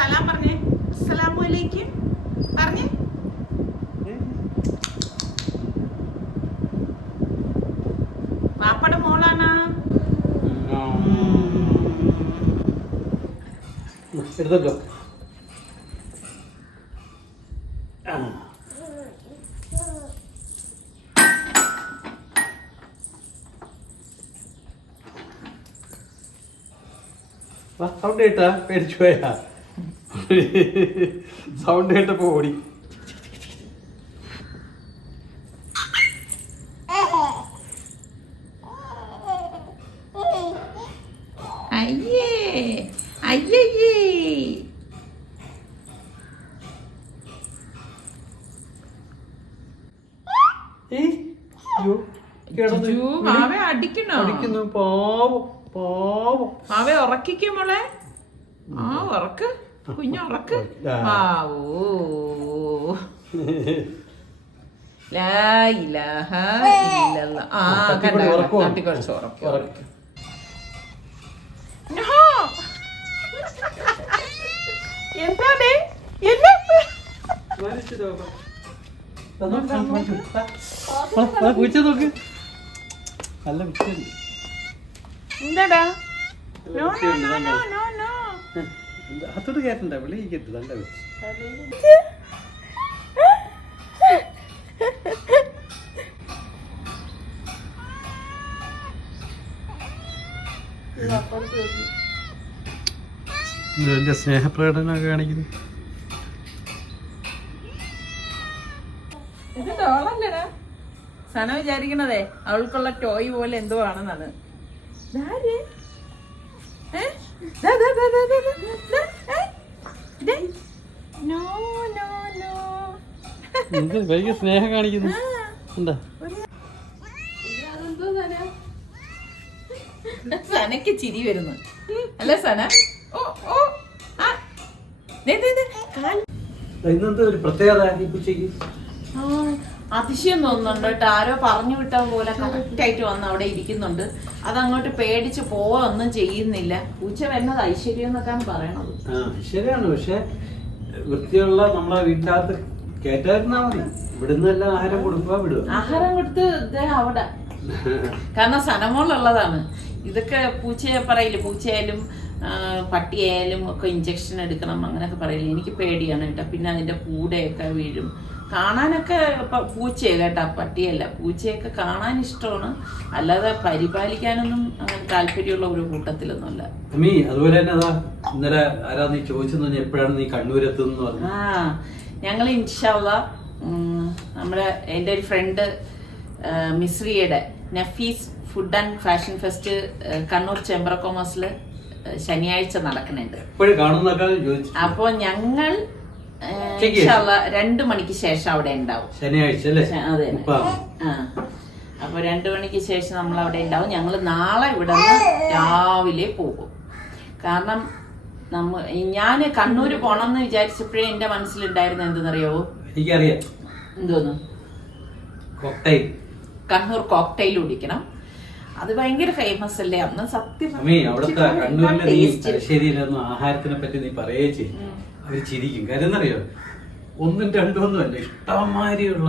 സലാം പറഞ്ഞേ. അസ്സലാമു അലൈക്കും പറഞ്ഞേ. പാപ്പയുടെ മോളാണ്. എടുത്തോ. സൗണ്ട് കേട്ടാ പേടിച്ചു പോയാ? സൗണ്ട് കേട്ടപ്പോ ഓടി. അയ്യേ അയ്യയ്യേ. മാവെ അടിക്കണോ? അടിക്കുന്നു. പാവം പാവം. മാവെ ഉറക്കിക്കും മോളെ. ആ ഉറക്ക് കുഞ്ഞുറക്ക്. ഓ ലാ ഇലാഹ ഇല്ലല്ലാഹ്. ആ തട്ടിക്കൊഴിച്ച് ഉറക്കും. എന്താടേ പൂച്ച നോക്ക്. നല്ല വിറ്റുണ്ട്. എന്താടാ? അത്തോട്ട് കേട്ടണ്ട വിളി കേട്ടു. നല്ല വെച്ച് എന്റെ സ്നേഹപ്രകടനമൊക്കെ കാണിക്കുന്നു. ഇത് ഡോളല്ലടാ. സന വിചാരിക്കണതേ അവൾക്കുള്ള ടോയ് പോലെ എന്തോ ആണെന്നാണ്. ഭയങ്കര സ്നേഹം കാണിക്കുന്നു. എന്താ സനക്ക് ചിരി വരുന്നു അല്ല സന? ഇന്നത്തെ ഒരു പ്രത്യേകത ഈ പൂച്ചയ്ക്ക് അതിശയം തോന്നുന്നുണ്ട് കേട്ടോ. ആരോ പറഞ്ഞു വിട്ട പോലെ കറക്റ്റ് ആയിട്ട് വന്ന് അവിടെ ഇരിക്കുന്നുണ്ട്. അതങ്ങോട്ട് പേടിച്ച് പോവൊന്നും ചെയ്യുന്നില്ല. പൂച്ച വരുന്നത് ഐശ്വര്യം എന്നൊക്കെയാണ് പറയണത്. ശരിയാണ്. പക്ഷെ വൃത്തിയുള്ള നമ്മളെ വീട്ടിനകത്ത് കേറ്റായിരുന്നാ മതി. ഇവിടുന്ന് എല്ലാം ആഹാരം കൊടുക്കുക വിടുക. ആഹാരം കൊടുത്ത് അവിടെ കാരണം സനമോളുള്ളതാണ്. ഇതൊക്കെ പൂച്ചയെ പറയില്ല. പൂച്ചയായാലും പട്ടിയായാലും ഒക്കെ ഇഞ്ചക്ഷൻ എടുക്കണം അങ്ങനെയൊക്കെ പറയില്ല. എനിക്ക് പേടിയാണ് കേട്ടോ. പിന്നെ അതിന്റെ കൂടെയൊക്കെ വീഴും. കാണാനൊക്കെ പൂച്ചയെ കേട്ടാ, പട്ടിയല്ല. പൂച്ചയൊക്കെ കാണാൻ ഇഷ്ടമാണ്, അല്ലാതെ പരിപാലിക്കാനൊന്നും അങ്ങനെ താല്പര്യമുള്ള ഒരു കൂട്ടത്തിലൊന്നുമല്ല. അതുപോലെ തന്നെ അതാ ഇന്നലെ ആരാ നീ ചോദിച്ചെന്ന് എപ്പോഴാണ് നീ കണ്ണൂരെത്തുന്നു പറഞ്ഞു. ഞങ്ങൾ ഇൻഷാ അല്ലാഹ് നമ്മുടെ എൻ്റെ ഒരു ഫ്രണ്ട് മിസ്രിയുടെ Nafees food and fashion fest Kannur chamber of കൊമേഴ്സിൽ ശനിയാഴ്ച നടക്കുന്നുണ്ട്. അപ്പൊ ഞങ്ങൾ 2 മണിക്ക് ശേഷം അവിടെ ഉണ്ടാവും. ശനിയാഴ്ച അതെ. അപ്പൊ 2 മണിക്ക് ശേഷം നമ്മൾ അവിടെ ഉണ്ടാവും. ഞങ്ങൾ നാളെ ഇവിടെ രാവിലെ പോകും. കാരണം ഞാൻ കണ്ണൂര് പോണെന്ന് വിചാരിച്ചപ്പോഴേ എന്റെ മനസ്സിലുണ്ടായിരുന്ന എന്തെന്നറിയോ? എനിക്കറിയാം. എന്തോന്നു? കണ്ണൂർ കോക്ടെയിൽ കുടിക്കണം. അത് ഭയങ്കര ഫേമസ് അല്ലേ അന്ന്? സത്യം അവിടുത്തെ കണ്ണൂരിലെ ആഹാരത്തിനെ പറ്റി നീ പറയേ ചെയ്യും. അവര് ചിരിക്കും. കാര്യം എന്നറിയോ? 1, 2 ഒന്നുമല്ല, ഇഷ്ടമാരിയുള്ള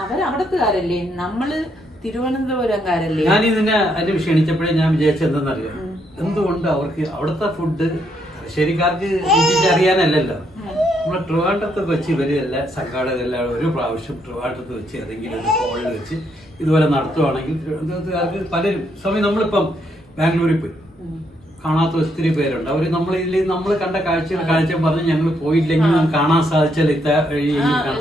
അവരവിടത്തുകാരല്ലേ, നമ്മള് തിരുവനന്തപുരംകാരല്ലേ. ഞാൻ ഇതിനെ അതിന് ക്ഷണിച്ചപ്പോഴേ ഞാൻ വിചാരിച്ചത് എന്തെന്നറിയോ? എന്തുകൊണ്ട് അവർക്ക് അവിടുത്തെ ഫുഡ് ശരിക്കാർക്ക് അറിയാനല്ലല്ലോ. നമ്മളെ ട്രിവാൻഡ്രത്ത് വെച്ച് ഇവര് എല്ലാ സംഘാടകരെല്ലാം ഒരു പ്രാവശ്യം ട്രിവാൻഡ്രത്ത് വെച്ച് ഏതെങ്കിലും ഒരു ഹോളിൽ വെച്ച് ഇതുപോലെ നടത്തുവാണെങ്കിൽ തിരുവനന്തപുരത്തുകാർക്ക് പലരും സമയം നമ്മളിപ്പം ബാംഗ്ലൂരിൽ പോയി കാണാത്ത ഒത്തിരി പേരുണ്ട്. അവര് നമ്മൾ കണ്ട കാഴ്ച പറഞ്ഞ് ഞങ്ങൾ പോയില്ലെങ്കിൽ കാണാൻ സാധിച്ചാൽ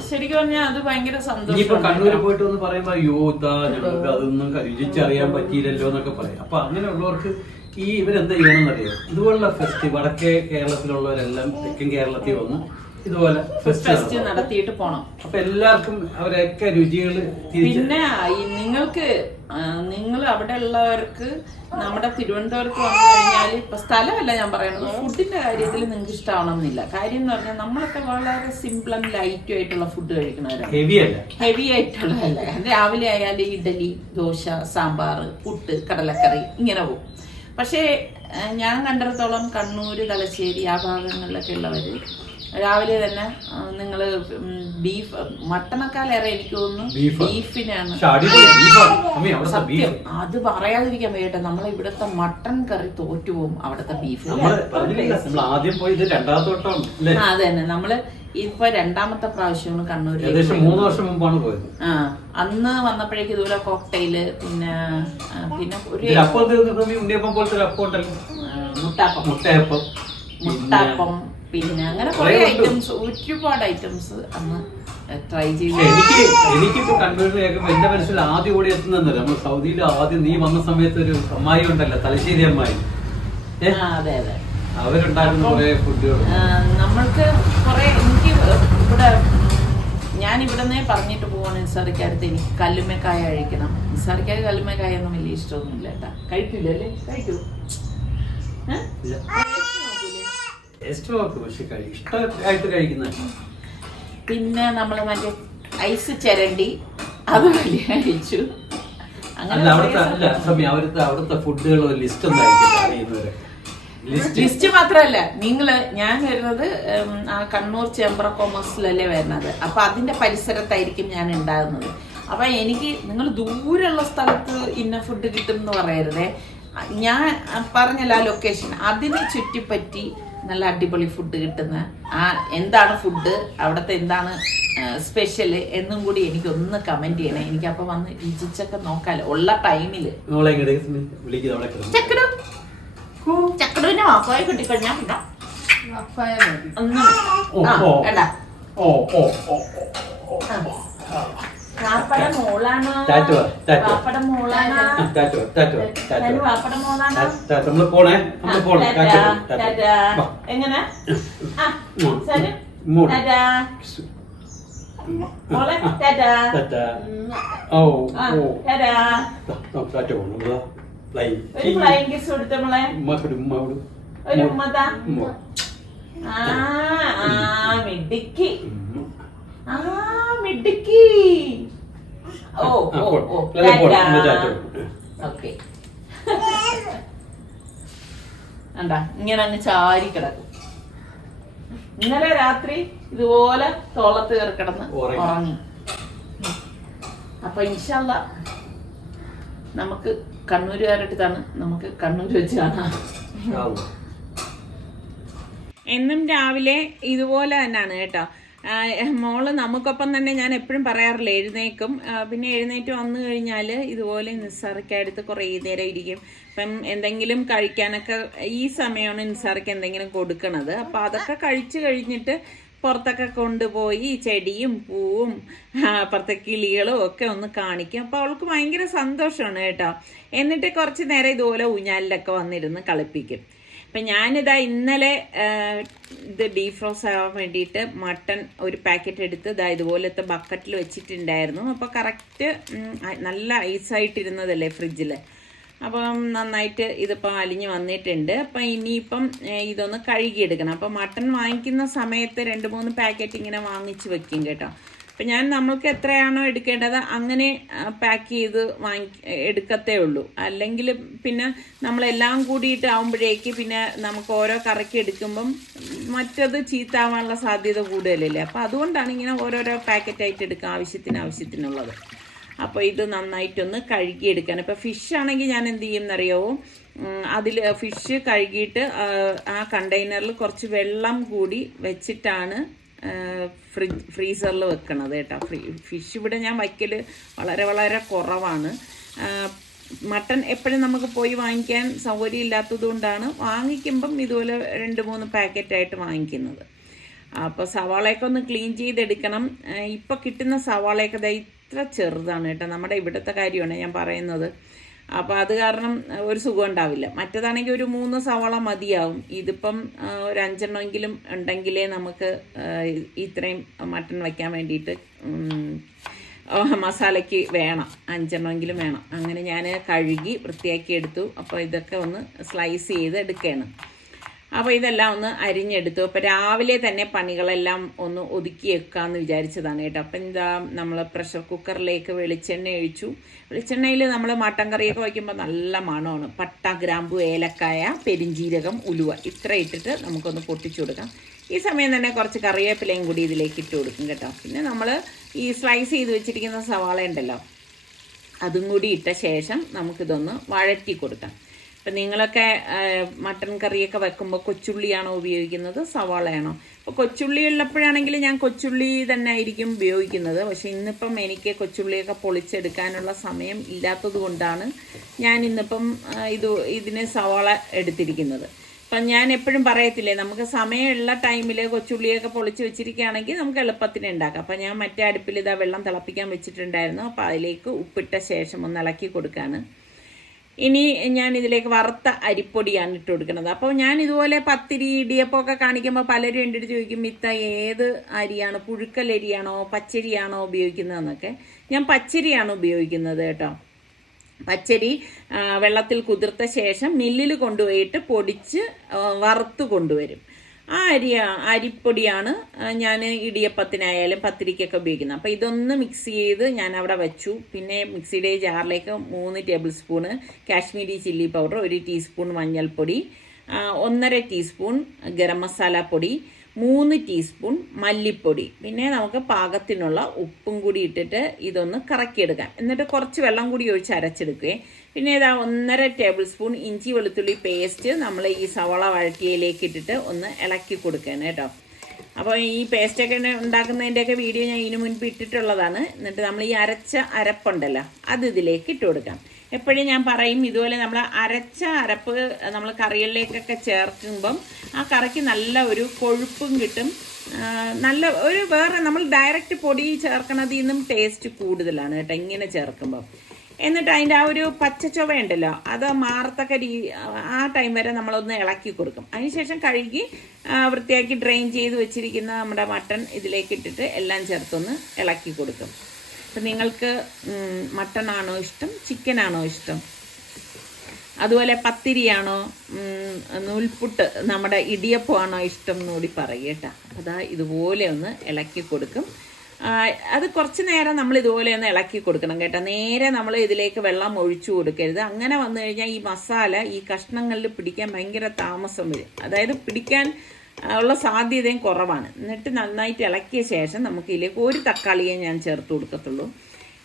ശരിക്കും പറഞ്ഞാൽ അത് ഭയങ്കര സന്തോഷം. ഇനിയിപ്പോ കണ്ണൂര് പോയിട്ട് ഒന്ന് പറയുമ്പോ യോതാ ഞങ്ങൾക്ക് അതൊന്നും രുചിച്ചറിയാൻ പറ്റിയില്ലല്ലോ എന്നൊക്കെ പറയും. അപ്പൊ അങ്ങനെയുള്ളവർക്ക് ഇവരെന്താ ചെയ്യണമെന്നറിയോ? ഇതുപോലുള്ള ഫെസ്റ്റ് വടക്കേ കേരളത്തിലുള്ളവരെല്ലാം തെക്കൻ കേരളത്തിൽ വന്ന് ഇതുപോലെ ഫെസ്റ്റ് നടത്തിയിട്ട് പോണം. അപ്പൊ എല്ലാവർക്കും അവരൊക്കെ രുചികള്. പിന്നെ നിങ്ങൾ അവിടെ ഉള്ളവർക്ക് നമ്മുടെ തിരുവനന്തപുരത്ത് വന്നു കഴിഞ്ഞാൽ ഇപ്പൊ സ്ഥലമല്ല ഞാൻ പറയണത്, ഫുഡിന്റെ കാര്യത്തിൽ നിങ്ങൾക്ക് ഇഷ്ടമാവണമെന്നില്ല. കാര്യം എന്ന് പറഞ്ഞാൽ നമ്മളൊക്കെ വളരെ സിമ്പിൾ ആൻഡ് ലൈറ്റും ആയിട്ടുള്ള ഫുഡ് കഴിക്കണവരാണ്. ഹെവി ആയിട്ടുള്ളതല്ല. രാവിലെ ആയാലും ഇഡലി, ദോശ, സാമ്പാർ, പുട്ട്, കടലക്കറി ഇങ്ങനെ പോകും. പക്ഷേ ഞാൻ കണ്ടിടത്തോളം കണ്ണൂര്, തലശ്ശേരി ആ ഭാഗങ്ങളിലൊക്കെ ഉള്ളവര് രാവിലെ തന്നെ നിങ്ങൾ ബീഫ് മട്ടനക്കാളേറെ എനിക്ക് തോന്നുന്നു ബീഫിനാണ് സത്യം. അത് പറയാതിരിക്കാൻ വയ്യട്ടെ, നമ്മളെ ഇവിടുത്തെ മട്ടൻ കറി തോറ്റുപോകും അവിടുത്തെ ബീഫ്. അത് തന്നെ നമ്മള് ഇപ്പൊ 2ാമത്തെ പ്രാവശ്യമാണ് കണ്ണൂരിൽ. 3 വർഷം മുമ്പാണ് പോയത്. അന്ന് വന്നപ്പോഴേക്ക് ഇതുപോലെ കോക്ടെയില്, പിന്നെ ഒരു മുട്ടാപ്പം, പിന്നെ അങ്ങനെ കുറെ ഐറ്റംസ്, ഒരുപാട് ഐറ്റംസ് അന്ന് ട്രൈ ചെയ്തു. എനിക്കിപ്പോ കണ്ണൂരിൽ കേൾക്കുമ്പോ എന്റെ മനസ്സിൽ ആദ്യം ഓടി എത്തുന്നത് നമ്മൾ സൗദിയിൽ ആദ്യം നീ വന്ന സമയത്ത് ഒരു അമ്മായി ഉണ്ടല്ലോ, തലശ്ശേരി അമ്മായി. അതെ അതെ, അവരുണ്ടാക്കുന്ന കുറെ ഫുഡുകൾ നമ്മൾക്ക് കുറെ. എനിക്ക് ഇവിടെ ഞാൻ ഇവിടുന്നേ പറഞ്ഞിട്ട് പോവാണ് നിസാറിക്കടുത്ത് എനിക്ക് കല്ലുമ്മക്കായ കഴിക്കണം. നിസാറിക്കായ കല്ലുമ്മക്കായ ഒന്നും വലിയ ഇഷ്ടമൊന്നുമില്ല കേട്ടാ. കഴിക്കില്ലല്ലേ? കഴിക്കൂ. പിന്നെ നമ്മള് മറ്റേ ഐസ് ചിരണ്ടി അത് വലിയ കഴിച്ചു. അവിടുത്തെ ഫുഡുകൾ ലിസ്റ്റ് മാത്രല്ല, ഞാൻ വരുന്നത് ആ കണ്ണൂർ ചേംബർ ഓഫ് കൊമേഴ്സിലല്ലേ വരുന്നത്. അപ്പൊ അതിന്റെ പരിസരത്തായിരിക്കും ഞാൻ ഉണ്ടാകുന്നത്. അപ്പൊ എനിക്ക് നിങ്ങൾ ദൂരെയുള്ള സ്ഥലത്ത് ഇന്ന ഫുഡ് കിട്ടും എന്ന് പറയരുതേ. ഞാൻ പറഞ്ഞല്ല ആ ലൊക്കേഷൻ, അതിനെ ചുറ്റിപ്പറ്റി നല്ല അടിപൊളി ഫുഡ് കിട്ടുന്ന എന്താണ് ഫുഡ്, അവിടുത്തെ എന്താണ് സ്പെഷ്യല് എന്നും കൂടി എനിക്കൊന്ന് കമന്റ് ചെയ്യണേ. എനിക്കപ്പൊ വന്ന് രുചിച്ചൊക്കെ നോക്കാലോ ഉള്ള ടൈമില്. ചക്കടുവിനെ വാപ്പായ കിട്ടിക്കഴിഞ്ഞാ പിന്നെ വാപ്പട മോളാണ്, വാപ്പട മോളാണ്, വാപ്പട മോളാണ്. എങ്ങനെ മോളെ ഒരു ഫ്ലൈങ് കിസ് കൊടുത്ത മോളെ, ഒരു ഉമ്മതാ. മിടുക്കി, മിടുക്കി. ഓക്കെ. എന്താ ഇങ്ങനെ അങ്ങ് ചാരി കിടക്കും. ഇന്നലെ രാത്രി ഇതുപോലെ തോളത്ത് കയറി കിടന്ന് ഉറങ്ങി. അപ്പൊ ഇൻഷാ അല്ലാഹ് നമുക്ക് കണ്ണൂരുകാരടുത്താണ്, നമുക്ക് കണ്ണൂർ വെച്ച് കാണാം. എന്നും രാവിലെ ഇതുപോലെ തന്നെയാണ് കേട്ടോ. മോള് നമുക്കൊപ്പം തന്നെ, ഞാൻ എപ്പോഴും പറയാറില്ല, എഴുന്നേക്കും. പിന്നെ എഴുന്നേറ്റ് വന്നു കഴിഞ്ഞാൽ ഇതുപോലെ നിസ്സാറിക്കടുത്ത് കുറേ നേരം ഇരിക്കും. ഇപ്പം എന്തെങ്കിലും കഴിക്കാനൊക്കെ ഈ സമയമാണ് നിസ്സാറിക്ക് എന്തെങ്കിലും കൊടുക്കണത്. അപ്പം അതൊക്കെ കഴിച്ചു കഴിഞ്ഞിട്ട് പുറത്തൊക്കെ കൊണ്ടുപോയി ചെടിയും പൂവും അപ്പുറത്തെ കിളികളും ഒക്കെ ഒന്ന് കാണിക്കും. അപ്പോൾ അവൾക്ക് ഭയങ്കര സന്തോഷമാണ് കേട്ടോ. എന്നിട്ട് കുറച്ച് നേരം ഇതുപോലെ ഊഞ്ഞാലിലൊക്കെ വന്നിരുന്ന് കളിപ്പിക്കും. അപ്പം ഞാനിതാ ഇന്നലെ ഇത് ഡീഫ്രോസ് ആവാൻ വേണ്ടിയിട്ട് മട്ടൺ ഒരു പാക്കറ്റ് എടുത്ത് ഇതാ ഇതുപോലത്തെ ബക്കറ്റിൽ വെച്ചിട്ടുണ്ടായിരുന്നു. അപ്പോൾ കറക്റ്റ് നല്ല ഐസായിട്ടിരുന്നതല്ലേ ഫ്രിഡ്ജിൽ. അപ്പം നന്നായിട്ട് ഇതിപ്പോൾ അലിഞ്ഞ് വന്നിട്ടുണ്ട്. അപ്പം ഇനിയിപ്പം ഇതൊന്ന് കഴുകിയെടുക്കണം. അപ്പം മട്ടൺ വാങ്ങിക്കുന്ന സമയത്ത് 2-3 പാക്കറ്റ് ഇങ്ങനെ വാങ്ങിച്ച് വെക്കും കേട്ടോ. അപ്പം നമ്മൾക്ക് എത്രയാണോ എടുക്കേണ്ടത് അങ്ങനെ പാക്ക് ചെയ്ത് എടുക്കത്തേ ഉള്ളൂ. അല്ലെങ്കിൽ പിന്നെ നമ്മളെല്ലാം കൂടിയിട്ട് ആകുമ്പോഴേക്ക് പിന്നെ നമുക്ക് ഓരോ കറിക്ക് എടുക്കുമ്പം മറ്റത് ചീത്താവാനുള്ള സാധ്യത കൂടുതലല്ലേ. അപ്പം അതുകൊണ്ടാണ് ഇങ്ങനെ ഓരോരോ പാക്കറ്റായിട്ട് എടുക്കുക, ആവശ്യത്തിനുള്ളത്. അപ്പോൾ ഇത് നന്നായിട്ടൊന്ന് കഴുകിയെടുക്കാൻ. ഇപ്പോൾ ഫിഷ് ആണെങ്കിൽ ഞാൻ എന്ത് ചെയ്യും എന്നറിയാവോ, അതിൽ ഫിഷ് കഴുകിയിട്ട് ആ കണ്ടെയ്നറിൽ കുറച്ച് വെള്ളം കൂടി വെച്ചിട്ടാണ് ഫ്രീസറിൽ വെക്കണത് കേട്ടോ. ഫിഷ് ഇവിടെ ഞാൻ വയ്ക്കൽ വളരെ വളരെ കുറവാണ്. മട്ടൺ എപ്പോഴും നമുക്ക് പോയി വാങ്ങിക്കാൻ സൗകര്യം ഇല്ലാത്തത് കൊണ്ടാണ് വാങ്ങിക്കുമ്പം ഇതുപോലെ 2-3 പാക്കറ്റായിട്ട് വാങ്ങിക്കുന്നത്. അപ്പോൾ സവാളയൊക്കെ ഒന്ന് ക്ലീൻ ചെയ്തെടുക്കണം. ഇപ്പോൾ കിട്ടുന്ന സവാളയൊക്കെ ഇത്ര ചെറുതാണ് കേട്ടോ. നമ്മുടെ ഇവിടുത്തെ കാര്യമാണ് ഞാൻ പറയുന്നത്. അപ്പോൾ അത് കാരണം ഒരു സുഖം ഉണ്ടാവില്ല. മറ്റേതാണെങ്കിൽ ഒരു 3 സവാള മതിയാവും. ഇതിപ്പം ഒരു 5 ഉണ്ടെങ്കിലേ നമുക്ക് ഇത്രയും മട്ടൺ വയ്ക്കാൻ വേണ്ടിയിട്ട് മസാലയ്ക്ക് വേണം. 5 വേണം. അങ്ങനെ ഞാൻ കഴുകി വൃത്തിയാക്കി എടുത്തു. അപ്പോൾ ഇതൊക്കെ ഒന്ന് സ്ലൈസ് ചെയ്ത് എടുക്കുകയാണ്. അപ്പോൾ ഇതെല്ലാം ഒന്ന് അരിഞ്ഞെടുത്തു. അപ്പോൾ രാവിലെ തന്നെ പണികളെല്ലാം ഒന്ന് ഒതുക്കി വെക്കാമെന്ന് വിചാരിച്ചതാണ് കേട്ടോ. അപ്പം എന്താ നമ്മൾ പ്രഷർ കുക്കറിലേക്ക് വെളിച്ചെണ്ണ ഒഴിച്ചു. വെളിച്ചെണ്ണയിൽ നമ്മൾ മട്ടൻ കറിയൊക്കെ വയ്ക്കുമ്പോൾ നല്ല മണമാണ്. പട്ട, ഗ്രാമ്പു, ഏലക്കായ, പെരിഞ്ജീരകം, ഉലുവ ഇത്ര ഇട്ടിട്ട് നമുക്കൊന്ന് പൊട്ടിച്ചു കൊടുക്കാം. ഈ സമയം തന്നെ കുറച്ച് കറിവേപ്പിലയും കൂടി ഇതിലേക്ക് ഇട്ട് കൊടുക്കും കേട്ടോ. പിന്നെ നമ്മൾ ഈ സ്ലൈസ് ചെയ്ത് വെച്ചിരിക്കുന്ന സവാള ഉണ്ടല്ലോ, അതും കൂടി ഇട്ട ശേഷം നമുക്കിതൊന്ന് വഴറ്റി കൊടുക്കാം. അപ്പം നിങ്ങളൊക്കെ മട്ടൻ കറിയൊക്കെ വെക്കുമ്പോൾ കൊച്ചുള്ളിയാണോ ഉപയോഗിക്കുന്നത്, സവാളയാണോ? അപ്പോൾ കൊച്ചുള്ളി ഉള്ളപ്പോഴാണെങ്കിൽ ഞാൻ കൊച്ചുള്ളി തന്നെ ആയിരിക്കും ഉപയോഗിക്കുന്നത്. പക്ഷേ ഇന്നിപ്പം എനിക്ക് കൊച്ചുള്ളിയൊക്കെ പൊളിച്ചെടുക്കാനുള്ള സമയം ഇല്ലാത്തത് കൊണ്ടാണ് ഞാൻ ഇന്നിപ്പം ഇതിന് സവാള എടുത്തിരിക്കുന്നത്. അപ്പം ഞാൻ എപ്പോഴും പറയത്തില്ലേ, നമുക്ക് സമയമുള്ള ടൈമിൽ കൊച്ചുള്ളിയൊക്കെ പൊളിച്ച് വെച്ചിരിക്കുകയാണെങ്കിൽ നമുക്ക് എളുപ്പത്തിന് ഉണ്ടാക്കാം. അപ്പം ഞാൻ മറ്റേ അടുപ്പിൽ ഇതാ വെള്ളം തിളപ്പിക്കാൻ വെച്ചിട്ടുണ്ടായിരുന്നു. അപ്പോൾ അതിലേക്ക് ഉപ്പിട്ട ശേഷം ഒന്ന് ഇളക്കി കൊടുക്കുകയാണ്. ഇനി ഞാൻ ഇതിലേക്ക് വറുത്ത അരിപ്പൊടിയാണ് ഇട്ട് കൊടുക്കുന്നത്. അപ്പോൾ ഞാൻ ഇതുപോലെ പത്തിരി, ഇടിയപ്പമൊക്കെ കാണിക്കുമ്പോൾ പലരും എൻ്റെ അടുത്ത് ചോദിക്കും, മിത്ത ഏത് അരിയാണ്, പുഴുക്കലരിയാണോ പച്ചരിയാണോ ഉപയോഗിക്കുന്നതെന്നൊക്കെ. ഞാൻ പച്ചരിയാണ് ഉപയോഗിക്കുന്നത് കേട്ടോ. പച്ചരി വെള്ളത്തിൽ കുതിർത്ത ശേഷം മില്ലിൽ കൊണ്ടുപോയിട്ട് പൊടിച്ച് വറുത്ത് കൊണ്ടുവരും. ആ അരിപ്പൊടിയാണ് ഞാൻ ഇടിയപ്പത്തിനായാലും പത്തിരിക്കൊക്കെ ഉപയോഗിക്കുന്നത്. അപ്പോൾ ഇതൊന്ന് മിക്സ് ചെയ്ത് ഞാൻ അവിടെ വെച്ചു. പിന്നെ മിക്സിയുടെ ജാറിലേക്ക് 3 table spoon Kashmiri chilli powder, 1 teaspoon മഞ്ഞൾപ്പൊടി, 1.5 ടീസ്പൂൺ ഗരം മസാല പൊടി, 3 ടീസ്പൂൺ മല്ലിപ്പൊടി, പിന്നെ നമുക്ക് പാകത്തിനുള്ള ഉപ്പും കൂടി ഇട്ടിട്ട് ഇതൊന്ന് കറക്കിയെടുക്കാം. എന്നിട്ട് കുറച്ച് വെള്ളം കൂടി ഒഴിച്ച് അരച്ചെടുക്കുകയെ. പിന്നെ ഇതാ 1.5 ടേബിൾ സ്പൂൺ ഇഞ്ചി വെളുത്തുള്ളി പേസ്റ്റ് നമ്മൾ ഈ സവാള വഴറ്റിയയിലേക്ക് ഇട്ടിട്ട് ഒന്ന് ഇളക്കി കൊടുക്കുകയാണ് കേട്ടോ. അപ്പോൾ ഈ പേസ്റ്റൊക്കെ ഉണ്ടാക്കുന്നതിൻ്റെയൊക്കെ വീഡിയോ ഞാൻ ഇതിനു മുൻപ് ഇട്ടിട്ടുള്ളതാണ്. എന്നിട്ട് നമ്മൾ ഈ അരച്ച അരപ്പുണ്ടല്ലോ അത് ഇതിലേക്ക് ഇട്ട് കൊടുക്കാം. എപ്പോഴും ഞാൻ പറയും, ഇതുപോലെ നമ്മൾ അരച്ച അരപ്പ് നമ്മൾ കറികളിലേക്കൊക്കെ ചേർക്കുമ്പം ആ കറിക്ക് നല്ല ഒരു കൊഴുപ്പും കിട്ടും. നല്ല ഒരു വേറെ നമ്മൾ ഡയറക്റ്റ് പൊടി ചേർക്കണതിൽ നിന്നും ടേസ്റ്റ് കൂടുതലാണ് കേട്ടോ ഇങ്ങനെ ചേർക്കുമ്പം. എന്നിട്ട് അതിൻ്റെ ആ ഒരു പച്ചച്ചൊവ ഉണ്ടല്ലോ അത് മാറത്തക്ക ആ ടൈം വരെ നമ്മളൊന്ന് ഇളക്കി കൊടുക്കും. അതിനുശേഷം കഴുകി വൃത്തിയാക്കി ഡ്രെയിൻ ചെയ്ത് വെച്ചിരിക്കുന്ന നമ്മുടെ മട്ടൺ ഇതിലേക്ക് ഇട്ടിട്ട് എല്ലാം ചേർത്തൊന്ന് ഇളക്കി കൊടുക്കും. അപ്പം നിങ്ങൾക്ക് മട്ടണാണോ ഇഷ്ടം, ചിക്കനാണോ ഇഷ്ടം, അതുപോലെ പത്തിരിയാണോ, നൂൽപുട്ട് നമ്മുടെ ഇടിയപ്പമാണോ ഇഷ്ടം എന്നുകൂടി പറയും കേട്ടോ. അതാ ഇതുപോലെ ഒന്ന് ഇളക്കി കൊടുക്കും. അത് കുറച്ച് നേരം നമ്മൾ ഇതുപോലെ ഒന്ന് ഇളക്കി കൊടുക്കണം കേട്ടോ. നേരെ നമ്മൾ ഇതിലേക്ക് വെള്ളം ഒഴിച്ചു കൊടുക്കരുത്. അങ്ങനെ വന്നു കഴിഞ്ഞാൽ ഈ മസാല ഈ കഷ്ണങ്ങളിൽ പിടിക്കാൻ ഭയങ്കര താമസം വരും. അതായത് പിടിക്കാൻ ഉള്ള സാധ്യതയും കുറവാണ്. എന്നിട്ട് നന്നായിട്ട് ഇളക്കിയ ശേഷം നമുക്ക് ഇതിലേക്ക് 1 തക്കാളിയെ ഞാൻ ചേർത്ത് കൊടുക്കത്തുള്ളൂ.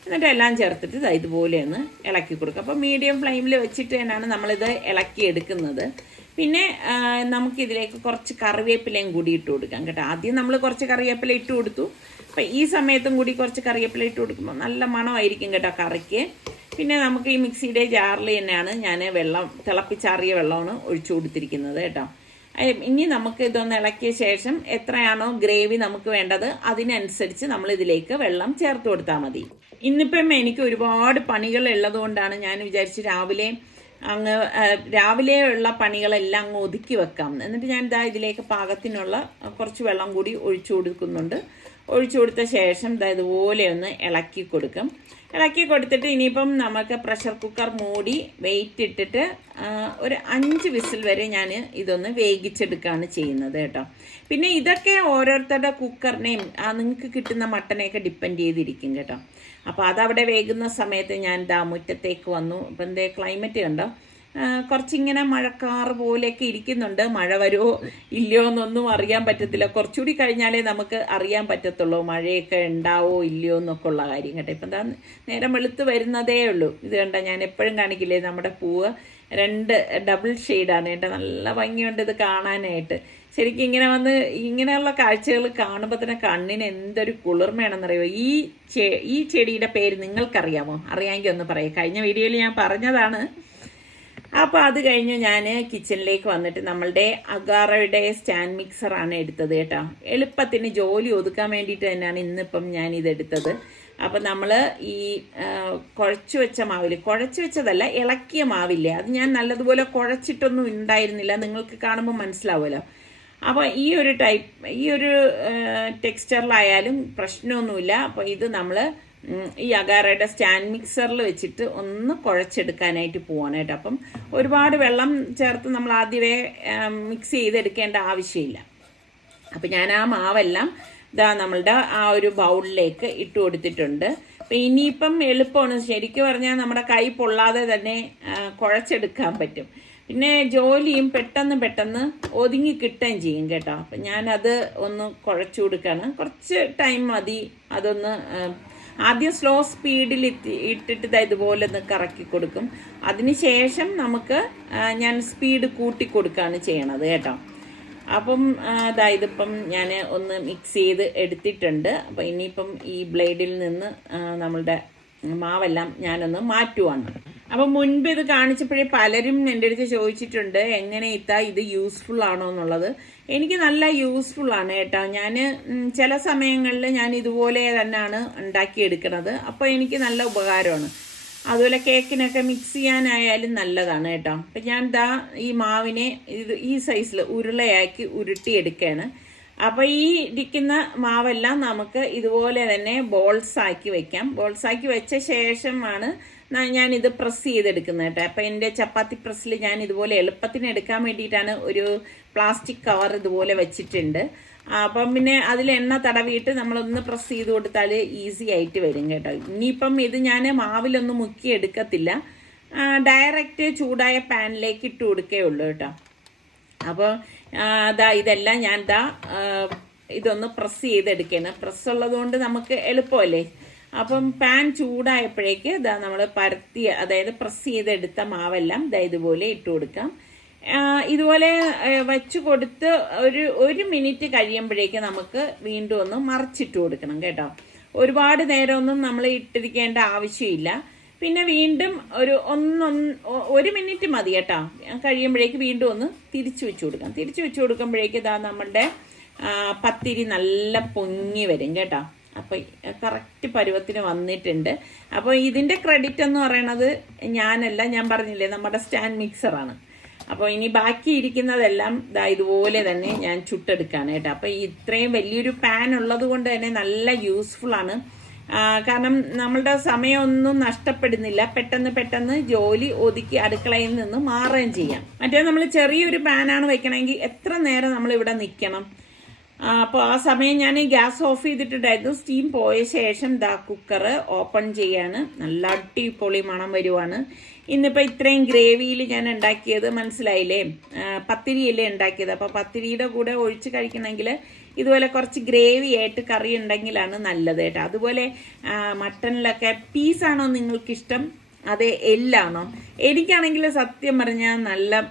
എന്നിട്ട് എല്ലാം ചേർത്തിട്ട് ഇതുപോലെ ഒന്ന് ഇളക്കി കൊടുക്കുക. അപ്പോൾ മീഡിയം ഫ്ലെയിമിൽ വെച്ചിട്ട് തന്നെയാണ് നമ്മളിത് ഇളക്കി എടുക്കുന്നത്. പിന്നെ നമുക്കിതിലേക്ക് കുറച്ച് കറിവേപ്പിലയും കൂടി ഇട്ട് കൊടുക്കാം കേട്ടോ. ആദ്യം നമ്മൾ കുറച്ച് കറിവേപ്പില ഇട്ട് കൊടുത്തു. അപ്പം ഈ സമയത്തും കൂടി കുറച്ച് കറിവേപ്പില ഇട്ട് കൊടുക്കുമ്പോൾ നല്ല മണമായിരിക്കും കേട്ടോ കറിക്ക്. പിന്നെ നമുക്ക് ഈ മിക്സിയുടെ ജാറിൽ തന്നെയാണ് ഞാൻ തിളപ്പിച്ചാറിയ വെള്ളമാണ് ഒഴിച്ചു കൊടുത്തിരിക്കുന്നത് കേട്ടോ. ഇനി നമുക്ക് ഇതൊന്ന് ഇളക്കിയ ശേഷം എത്രയാണോ ഗ്രേവി നമുക്ക് വേണ്ടത് അതിനനുസരിച്ച് നമ്മൾ ഇതിലേക്ക് വെള്ളം ചേർത്ത് കൊടുത്താൽ മതി. ഇന്നിപ്പം എനിക്ക് ഒരുപാട് പണികൾ ഉള്ളത് കൊണ്ടാണ് ഞാൻ വിചാരിച്ച് രാവിലെ ഉള്ള പണികളെല്ലാം അങ്ങ് ഒതുക്കി വെക്കാം. എന്നിട്ട് ഞാൻ ഇതിലേക്ക് പാകത്തിനുള്ള കുറച്ച് വെള്ളം കൂടി ഒഴിച്ചു കൊടുക്കുന്നുണ്ട്. ഒഴിച്ചു കൊടുത്ത ശേഷം ഇതുപോലെ ഒന്ന് ഇളക്കി കൊടുക്കും. ഇളക്കി കൊടുത്തിട്ട് ഇനിയിപ്പം നമുക്ക് പ്രഷർ കുക്കർ മൂടി വെയിറ്റ് ഇട്ടിട്ട് ഒരു 5 വിസിൽ വരെ ഞാൻ ഇതൊന്ന് വേവിച്ചെടുക്കുകയാണ് ചെയ്യുന്നത് കേട്ടോ. പിന്നെ ഇതൊക്കെ ഓരോരുത്തരുടെ കുക്കറിനെയും നിങ്ങൾക്ക് കിട്ടുന്ന മട്ടനെയൊക്കെ ഡിപ്പെൻഡ് ചെയ്തിരിക്കും കേട്ടോ. അപ്പോൾ അതവിടെ വേകുന്ന സമയത്ത് ഞാൻ മുറ്റത്തേക്ക് വന്നു. ഇപ്പം ക്ലൈമറ്റ് കണ്ടോ, കുറച്ചിങ്ങനെ മഴക്കാറ് പോലെയൊക്കെ ഇരിക്കുന്നുണ്ട്. മഴ വരുമോ ഇല്ലയോ എന്നൊന്നും അറിയാൻ പറ്റത്തില്ല. കുറച്ചുകൂടി കഴിഞ്ഞാലേ നമുക്ക് അറിയാൻ പറ്റത്തുള്ളൂ മഴയൊക്കെ ഉണ്ടാവോ ഇല്ലയോ എന്നൊക്കെ ഉള്ള കാര്യം കേട്ടോ. ഇപ്പം നേരം വെളുത്ത് വരുന്നതേ ഉള്ളൂ. ഇത് കണ്ട, ഞാൻ എപ്പോഴും കാണിക്കില്ലേ നമ്മുടെ പൂവ് 2 ഡബിൾ ഷെയ്ഡാണ് കേട്ടോ. നല്ല ഭംഗിയുണ്ട് ഇത് കാണാനായിട്ട്. ശരിക്കും ഇങ്ങനെ വന്ന് ഇങ്ങനെയുള്ള കാഴ്ചകൾ കാണുമ്പോൾ തന്നെ കണ്ണിന് എന്തൊരു കുളിർമയാണെന്നറിയുമോ. ഈ ചെടിയുടെ പേര് നിങ്ങൾക്കറിയാമോ? അറിയാമെങ്കിൽ ഒന്ന് പറയാം. കഴിഞ്ഞ വീഡിയോയിൽ ഞാൻ പറഞ്ഞതാണ്. അപ്പോൾ അത് കഴിഞ്ഞ് ഞാൻ കിച്ചണിലേക്ക് വന്നിട്ട് നമ്മളുടെ അഗാറയുടെ സ്റ്റാൻഡ് മിക്സറാണ് എടുത്തത് കേട്ടോ. എളുപ്പത്തിന് ജോലി ഒതുക്കാൻ വേണ്ടിയിട്ട് തന്നെയാണ് ഇന്നിപ്പം ഞാനിതെടുത്തത്. അപ്പം നമ്മൾ ഈ കുഴച്ച് വെച്ചതല്ല, ഇളക്കിയ മാവില്ലേ, അത് ഞാൻ നല്ലതുപോലെ കുഴച്ചിട്ടൊന്നും ഉണ്ടായിരുന്നില്ല. നിങ്ങൾക്ക് കാണുമ്പോൾ മനസ്സിലാവുമല്ലോ. അപ്പോൾ ഈ ഒരു ടെക്സ്ചറിലായാലും പ്രശ്നമൊന്നുമില്ല. അപ്പോൾ ഇത് നമ്മൾ ഈ അഗാറയുടെ സ്റ്റാൻഡ് മിക്സറിൽ വെച്ചിട്ട് ഒന്ന് കുഴച്ചെടുക്കാനായിട്ട് പോവാണ് കേട്ടോ. അപ്പം ഒരുപാട് വെള്ളം ചേർത്ത് നമ്മൾ ആദ്യമേ മിക്സ് ചെയ്തെടുക്കേണ്ട ആവശ്യമില്ല. അപ്പം ഞാൻ ആ മാവെല്ലാം നമ്മളുടെ ആ ഒരു ബൗളിലേക്ക് ഇട്ട് കൊടുത്തിട്ടുണ്ട്. അപ്പം ഇനിയിപ്പം എളുപ്പമാണ്, ശരിക്കും പറഞ്ഞാൽ നമ്മുടെ കൈ പൊള്ളാതെ തന്നെ കുഴച്ചെടുക്കാൻ പറ്റും. പിന്നെ ജോലിയും പെട്ടെന്ന് ഒതുങ്ങി കിട്ടുകയും ചെയ്യും കേട്ടോ. അപ്പം ഞാനത് ഒന്ന് കുഴച്ചു കൊടുക്കുകയാണ്. കുറച്ച് ടൈം മതി അതൊന്ന്. ആദ്യം സ്ലോ സ്പീഡിൽ ഇട്ടിട്ട് ഇതുപോലെ ഒന്ന് കറക്കി കൊടുക്കും. അതിനുശേഷം നമുക്ക് ഞാൻ സ്പീഡ് കൂട്ടി കൊടുക്കുകയാണ് ചെയ്യണത് കേട്ടോ. അപ്പം ഇതിപ്പം ഞാൻ ഒന്ന് മിക്സ് ചെയ്ത് എടുത്തിട്ടുണ്ട്. അപ്പം ഇനിയിപ്പം ഈ ബ്ലേഡിൽ നിന്ന് നമ്മളുടെ മാവെല്ലാം ഞാനൊന്ന് മാറ്റുവാണ്. അപ്പം മുൻപ് ഇത് കാണിച്ചപ്പോഴേ പലരും എൻ്റെ അടുത്ത് ചോദിച്ചിട്ടുണ്ട് എങ്ങനെ ഇത് യൂസ്ഫുൾ ആണോ എന്നുള്ളത്. എനിക്ക് നല്ല യൂസ്ഫുൾ ആണ് കേട്ടോ. ഞാൻ ചില സമയങ്ങളിൽ ഞാൻ ഇതുപോലെ തന്നെയാണ് ഉണ്ടാക്കിയെടുക്കുന്നത്. അപ്പോൾ എനിക്ക് നല്ല ഉപകാരമാണ്. അതുപോലെ കേക്കിനൊക്കെ മിക്സ് ചെയ്യാനായാലും നല്ലതാണ് കേട്ടോ. അപ്പം ഞാൻ ഈ മാവിനെ ഈ സൈസിൽ ഉരുളയാക്കി ഉരുട്ടിയെടുക്കുകയാണ്. അപ്പോൾ ഈ ഇരിക്കുന്ന മാവെല്ലാം നമുക്ക് ഇതുപോലെ തന്നെ ബോൾസാക്കി വെക്കാം. ബോൾസാക്കി വെച്ച ശേഷമാണ് ഞാനിത് പ്രസ് ചെയ്തെടുക്കുന്നത് കേട്ടോ. അപ്പം എൻ്റെ ചപ്പാത്തി പ്രസ്സിൽ ഞാൻ ഇതുപോലെ എളുപ്പത്തിന് എടുക്കാൻ വേണ്ടിയിട്ടാണ് ഒരു പ്ലാസ്റ്റിക് കവർ ഇതുപോലെ വെച്ചിട്ടുണ്ട്. അപ്പം പിന്നെ അതിൽ എണ്ണ തടവിയിട്ട് നമ്മളൊന്ന് പ്രസ് ചെയ്ത് കൊടുത്താൽ ഈസി ആയിട്ട് വരും കേട്ടോ. ഇനിയിപ്പം ഇത് ഞാൻ മാവിലൊന്നും മുക്കി എടുക്കത്തില്ല, ഡയറക്റ്റ് ചൂടായ പാനിലേക്ക് ഇട്ട് കൊടുക്കുകയുള്ളൂ കേട്ടോ. അപ്പോൾ ഇതെല്ലാം ഞാൻ ഇതൊന്ന് പ്രസ് ചെയ്തെടുക്കുകയാണ്. പ്രസ് ഉള്ളത് കൊണ്ട് നമുക്ക് എളുപ്പമല്ലേ. അപ്പം പാൻ ചൂടായപ്പോഴേക്ക് നമ്മൾ പരത്തി, അതായത് പ്രസ് ചെയ്തെടുത്ത മാവെല്ലാം ഇതുപോലെ ഇട്ട് കൊടുക്കാം. ഇതുപോലെ വെച്ച് കൊടുത്ത് ഒരു മിനിറ്റ് കഴിയുമ്പോഴേക്ക് നമുക്ക് വീണ്ടും ഒന്ന് മറിച്ചിട്ട് കൊടുക്കണം കേട്ടോ. ഒരുപാട് നേരമൊന്നും നമ്മൾ ഇട്ടിരിക്കേണ്ട ആവശ്യമില്ല. പിന്നെ വീണ്ടും ഒരു മിനിറ്റ് മതി കേട്ടോ. കഴിയുമ്പോഴേക്ക് വീണ്ടും ഒന്ന് തിരിച്ചു വെച്ച് കൊടുക്കാം. തിരിച്ചു വെച്ച് കൊടുക്കുമ്പോഴേക്ക് നമ്മളുടെ പത്തിരി നല്ല പൊങ്ങി വരും കേട്ടോ. അപ്പോൾ കറക്റ്റ് പരുവത്തിന് വന്നിട്ടുണ്ട്. അപ്പോൾ ഇതിൻ്റെ ക്രെഡിറ്റ് എന്ന് പറയണത് ഞാനല്ല, ഞാൻ പറഞ്ഞില്ലേ നമ്മുടെ സ്റ്റാൻഡ് മിക്സറാണ്. അപ്പോൾ ഇനി ബാക്കി ഇരിക്കുന്നതെല്ലാം ഇതുപോലെ തന്നെ ഞാൻ ചുട്ടെടുക്കുകയാണ് കേട്ടോ. അപ്പോൾ ഇത്രയും വലിയൊരു പാൻ ഉള്ളത് കൊണ്ട് തന്നെ നല്ല യൂസ്ഫുള്ളാണ്. കാരണം നമ്മളുടെ സമയമൊന്നും നഷ്ടപ്പെടുന്നില്ല. പെട്ടെന്ന് ജോലി ഒതുക്കി അടുക്കളയിൽ നിന്ന് മാറുകയും ചെയ്യാം. മറ്റേ നമ്മൾ ചെറിയൊരു പാനാണ് വെക്കണമെങ്കിൽ എത്ര നേരം നമ്മൾ ഇവിടെ നിൽക്കണം. അപ്പോൾ ആ സമയം ഞാൻ ഗ്യാസ് ഓഫ് ചെയ്തിട്ടുണ്ടായിരുന്നു. സ്റ്റീം പോയ ശേഷം കുക്കർ ഓപ്പൺ ചെയ്യാണ്. നല്ല അടിപൊളി മണം വരുവാണ്. ഇന്നിപ്പോൾ ഇത്രയും ഗ്രേവിയിൽ ഞാൻ ഉണ്ടാക്കിയത് മനസ്സിലായില്ലേ. പത്തിരിയല്ലേ ഉണ്ടാക്കിയത്. അപ്പോൾ പത്തിരിയുടെ കൂടെ ഒഴിച്ച് കഴിക്കണമെങ്കിൽ ഇതുപോലെ കുറച്ച് ഗ്രേവി ആയിട്ട് കറി ഉണ്ടെങ്കിലാണ് നല്ലത് കേട്ടോ. അതുപോലെ മട്ടണിലൊക്കെ പീസാണോ നിങ്ങൾക്കിഷ്ടം, അതെ എല്ലാണോ? എനിക്കാണെങ്കിൽ സത്യം പറഞ്ഞാൽ നല്ല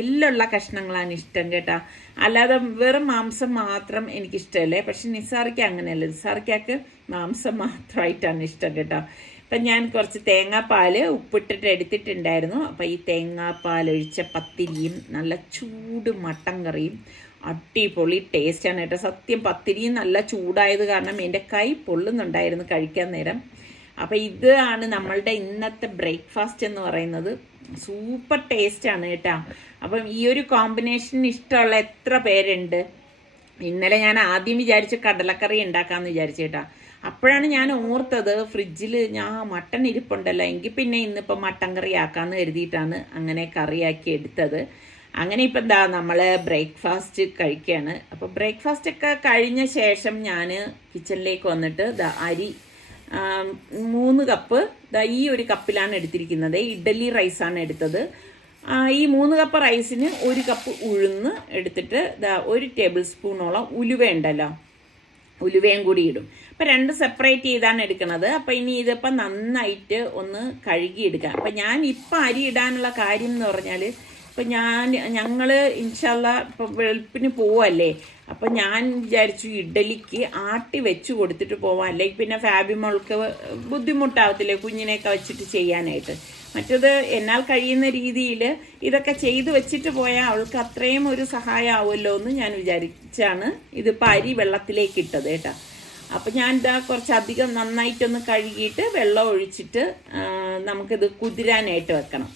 എല്ലുള്ള കഷ്ണങ്ങളാണ് ഇഷ്ടം കേട്ടോ. അല്ലാതെ വെറും മാംസം മാത്രം എനിക്കിഷ്ടമല്ലേ. പക്ഷെ നിസാറിക്ക് അങ്ങനെയല്ല, നിസാറിക്കാക്ക് മാംസം മാത്രമായിട്ടാണ് ഇഷ്ടം കേട്ടോ. അപ്പം ഞാൻ കുറച്ച് തേങ്ങാപ്പാൽ ഉപ്പിട്ടിട്ട് എടുത്തിട്ടുണ്ടായിരുന്നു. അപ്പം ഈ തേങ്ങാപ്പാൽ ഒഴിച്ച പത്തിരിയും നല്ല ചൂട് മട്ടൻ കറിയും അടിപൊളി ടേസ്റ്റാണ് കേട്ടോ. സത്യം പത്തിരിയും നല്ല ചൂടായത് കാരണം എൻ്റെ കൈ പൊള്ളുന്നുണ്ടായിരുന്നു കഴിക്കാൻ നേരം. അപ്പം ഇതാണ് നമ്മളുടെ ഇന്നത്തെ ബ്രേക്ക്ഫാസ്റ്റ് എന്ന് പറയുന്നത്. സൂപ്പർ ടേസ്റ്റാണ് കേട്ടോ. അപ്പം ഈ ഒരു കോമ്പിനേഷൻ ഇഷ്ടമുള്ള എത്ര പേരുണ്ട്? ഇന്നലെ ഞാൻ ആദ്യം വിചാരിച്ച് കടലക്കറി ഉണ്ടാക്കാമെന്ന് വിചാരിച്ചു കേട്ടോ. അപ്പോഴാണ് ഞാൻ ഓർത്തത് ഫ്രിഡ്ജിൽ ഞാൻ മട്ടൺ ഇരിപ്പുണ്ടല്ലോ, എങ്കിൽ പിന്നെ ഇന്നിപ്പോൾ മട്ടൻ കറി ആക്കാമെന്ന് കരുതിയിട്ടാണ് അങ്ങനെ കറിയാക്കി എടുത്തത്. അങ്ങനെ ഇപ്പം നമ്മൾ ബ്രേക്ക്ഫാസ്റ്റ് കഴിക്കുകയാണ്. അപ്പോൾ ബ്രേക്ക്ഫാസ്റ്റ് ഒക്കെ കഴിഞ്ഞ ശേഷം ഞാൻ കിച്ചണിലേക്ക് വന്നിട്ട് അരി 3 കപ്പ് ഈ ഒരു കപ്പിലാണ് എടുത്തിരിക്കുന്നത്. ഇഡ്ഡലി റൈസാണ് എടുത്തത്. ഈ 3 കപ്പ് റൈസിന് 1 കപ്പ് ഉഴുന്ന് എടുത്തിട്ട് 1 ടേബിൾ സ്പൂണോളം ഉലുവ ഉണ്ടല്ലോ, ഉലുവയും കൂടി ഇടും. അപ്പം 2 സെപ്പറേറ്റ് ചെയ്താണ് എടുക്കുന്നത്. അപ്പം ഇനി ഇതിപ്പോൾ നന്നായിട്ട് ഒന്ന് കഴുകിയെടുക്കാം. അപ്പം ഞാൻ ഇപ്പം അരി ഇടാനുള്ള കാര്യം എന്ന് പറഞ്ഞാൽ, ഇപ്പം ഞങ്ങൾ ഇൻഷാല്ലാ ഇപ്പം വെളുപ്പിന് പോവല്ലേ. അപ്പം ഞാൻ വിചാരിച്ചു ഇഡ്ഡലിക്ക് ആട്ടി വെച്ച് കൊടുത്തിട്ട് പോവാം, അല്ലെങ്കിൽ പിന്നെ ഫാബിമോൾക്ക് ബുദ്ധിമുട്ടാവത്തില്ലേ കുഞ്ഞിനെയൊക്കെ വെച്ചിട്ട് ചെയ്യാനായിട്ട്. മറ്റത് എന്നാൽ കഴിയുന്ന രീതിയിൽ ഇതൊക്കെ ചെയ്ത് വെച്ചിട്ട് പോയാൽ അവൾക്ക് അത്രയും ഒരു സഹായം ആവുമല്ലോ എന്ന് ഞാൻ വിചാരിച്ചാണ് ഇതിപ്പോൾ അരി വെള്ളത്തിലേക്ക് ഇട്ടത് കേട്ടോ. അപ്പം ഞാൻ കുറച്ചധികം നന്നായിട്ടൊന്ന് കഴുകിയിട്ട് വെള്ളം ഒഴിച്ചിട്ട് നമുക്കിത് കുതിരാനായിട്ട് വെക്കണം.